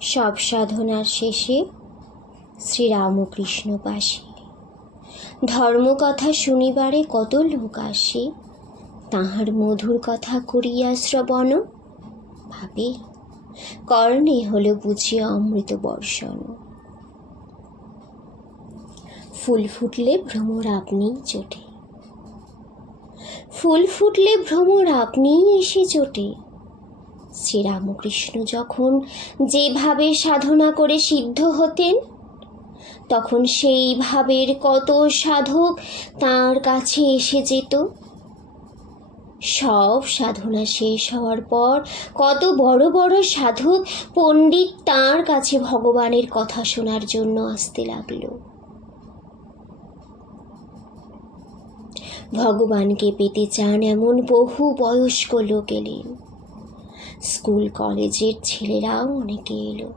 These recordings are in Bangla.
সব সাধনার শেষে শ্রীরামকৃষ্ণ পাশে। ধর্মকথা শুনিবারে কত লোক আসে, তাহার মধুর কথা করিয়া শ্রবণ। ভাবে কর্ণে হলো বুঝিয়া অমৃত বর্ষণ। ফুল ফুটলে ভ্রমর আপনিই চোটে, ফুল ফুটলে ভ্রমর আপনিই এসে চোটে। শ্রীরামকৃষ্ণ যখন যেভাবে সাধনা করে সিদ্ধ হতেন, তখন সেই ভাবের কত সাধক তাঁর কাছে এসে যেত। সব সাধনা শেষ হওয়ার পর কত বড় বড় সাধক পণ্ডিত তাঁর কাছে ভগবানের কথা শোনার জন্য আসতে লাগলো। ভগবানকে পেতে চান এমন বহু বয়স্ক লোক এলেন। স্কুল কলেজের ছেলেরাও অনেকে এলো।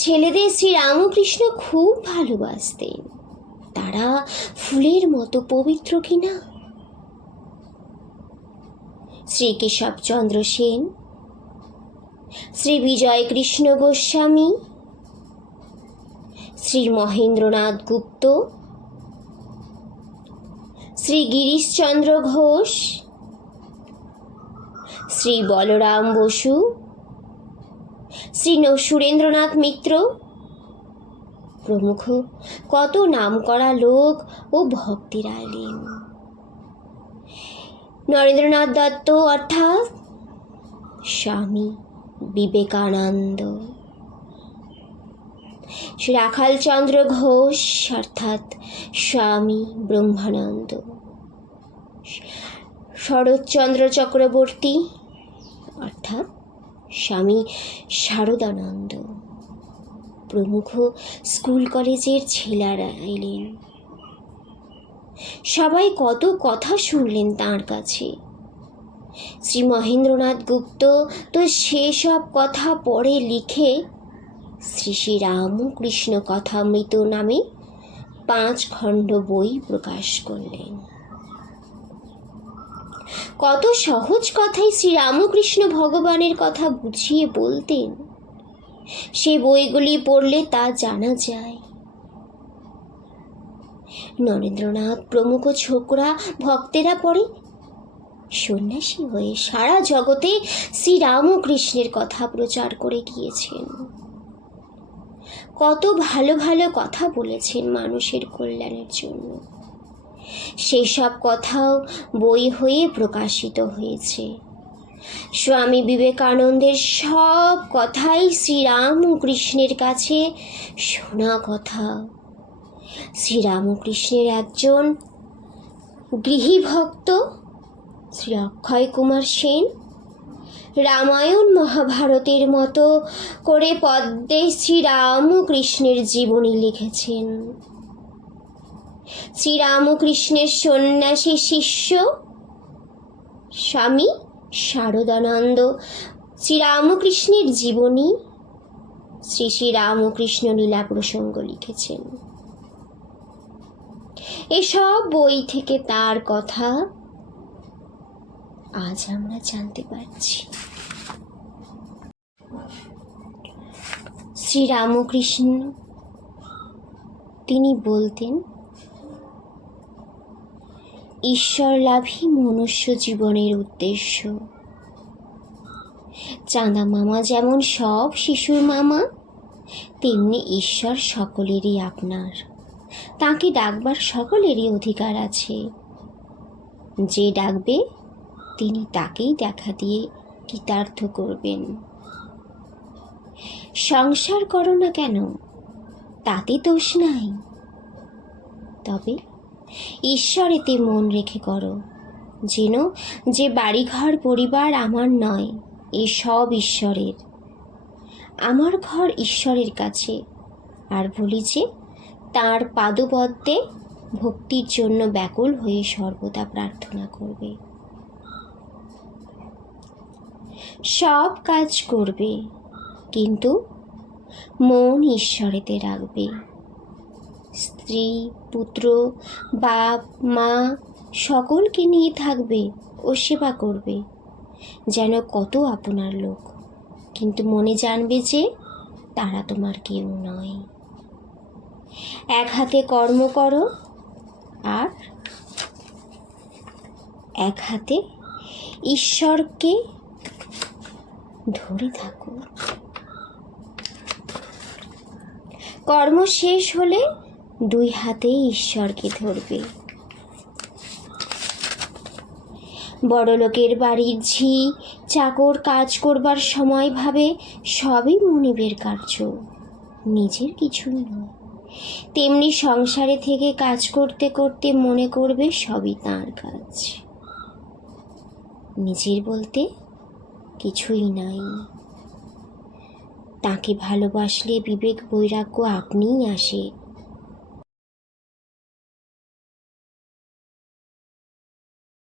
ছেলেদের শ্রীরামকৃষ্ণ খুব ভালোবাসতেন। তারা ফুলের মতো পবিত্র কিনা। শ্রী কেশবচন্দ্র সেন, শ্রী বিজয় কৃষ্ণ গোস্বামী, শ্রী মহেন্দ্রনাথ গুপ্ত, শ্রী গিরিশচন্দ্র ঘোষ, শ্রী বলরাম বসু, শ্রী সুরেন্দ্রনাথ মিত্র প্রমুখ কত নামকরা লোক ও ভক্তেরা এলেন। নরেন্দ্রনাথ দত্ত অর্থাৎ স্বামী বিবেকানন্দ, শ্রী রাখালচন্দ্র ঘোষ অর্থাৎ স্বামী ব্রহ্মানন্দ, শরৎচন্দ্র চক্রবর্তী অর্থাৎ স্বামী শারদানন্দ প্রমুখ স্কুল কলেজের ছেলেরা এলেন। সবাই কত কথা শুনলেন তাঁর কাছে। শ্রী মহেন্দ্রনাথ গুপ্ত তো সেসব কথা পড়ে লিখে শ্রী শ্রী রামকৃষ্ণ কথামৃত নামে 5 খণ্ড বই প্রকাশ করলেন। কত সহজ কথায় শ্রীরামকৃষ্ণ ভগবানের কথা বুঝিয়ে বলতেন, সে বইগুলি পড়লে তা জানা যায়। নরেন্দ্রনাথ প্রমুখ ছোকরা ভক্তেরা পরে সন্ন্যাসী হয়ে সারা জগতে শ্রীরামকৃষ্ণের কথা প্রচার করে গিয়েছেন। কত ভালো ভালো কথা বলেছেন মানুষের কল্যাণের জন্য। সেসব কথাও বই হয়ে প্রকাশিত হয়েছে। স্বামী বিবেকানন্দের সব কথাই শ্রীরামকৃষ্ণের কাছে শোনা কথা। শ্রীরামকৃষ্ণের একজন গৃহী ভক্ত শ্রী অক্ষয় কুমার সেন রামায়ণ মহাভারতের মতো করে পদ্মে শ্রীরামকৃষ্ণের জীবনী লিখেছেন। শ্রীরামকৃষ্ণের সন্ন্যাসী শিষ্য স্বামী শারদানন্দ শ্রীরামকৃষ্ণের জীবনী শ্রী শ্রীরামকৃষ্ণ লীলা প্রসঙ্গ লিখেছেন। এসব বই থেকে তার কথা আজ আমরা জানতে পারছি। শ্রীরামকৃষ্ণ তিনি বলতেন, ঈশ্বর লাভই মনুষ্য জীবনের উদ্দেশ্য। চাঁদা মামা যেমন সব শিশুর মামা, তেমনি ঈশ্বর সকলেরই আপনার। তাকে ডাকবার সকলেরই অধিকার আছে। যে ডাকবে তিনি তাকেই দেখা দিয়ে কৃতার্থ করবেন। সংসার করো না কেন, তাতে দোষ নাই, তবে ঈশ্বরেতে মন রেখে করো, যেন যে বাড়িঘর পরিবার আমার নয়, এ সব ঈশ্বরের। আমার ঘর ঈশ্বরের কাছে, আর বলি যে তাঁর পাদপদ্মে ভক্তির জন্য ব্যাকুল হয়ে সর্বদা প্রার্থনা করবে। সব কাজ করবে, কিন্তু মন ঈশ্বরেতে রাখবে। স্ত্রী পুত্র বাপ মা সকলকে নিয়ে থাকবে ও সেবা করবে, যেন কত আপনার লোক, কিন্তু মনে জানবে যে তারা তোমার কেউ নয়। এক হাতে কর্ম করো আর এক হাতে ঈশ্বরকে ধরে থাকো। কর্ম শেষ হলে দুই হাতেই ঈশ্বরকে ধরবে। বড়লোকের বাড়ির ঝি চাকর কাজ করবার সময় ভাবে সবই মনিবের কার্য, নিজের কিছুই নয়। তেমনি সংসারে থেকে কাজ করতে করতে মনে করবে সবই তাঁর কাজ, নিজের বলতে কিছুই নাই। তাকে ভালোবাসলে বিবেক বৈরাগ্য আপনিই আসে।